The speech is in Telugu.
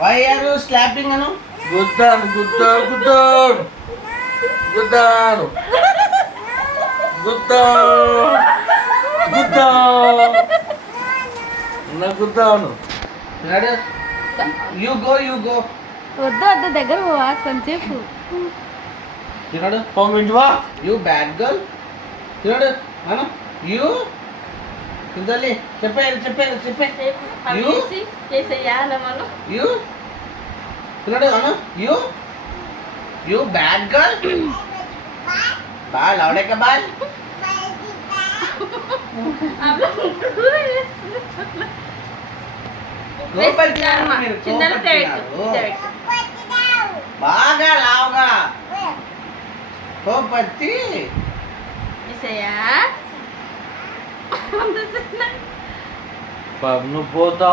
Why are you slapping anu? గుద్దాను గుద్దాను గుద్దాను గుద్దాను గుద్దాను గుద్దాను నా గుద్దాను. Ready? You go, you go. వద్దు వద్దు దగ్గర పోవా కొంచెంసేపు. తినడు. పంపించవా? You bad girl. తినడు. అను. You. కిందలి చెప్పే. You. You. తినడు అను. You bad girl. బాల్ అవడక బాల్. బాగా లావుగా కోపచ్చి నువ్వు పోతా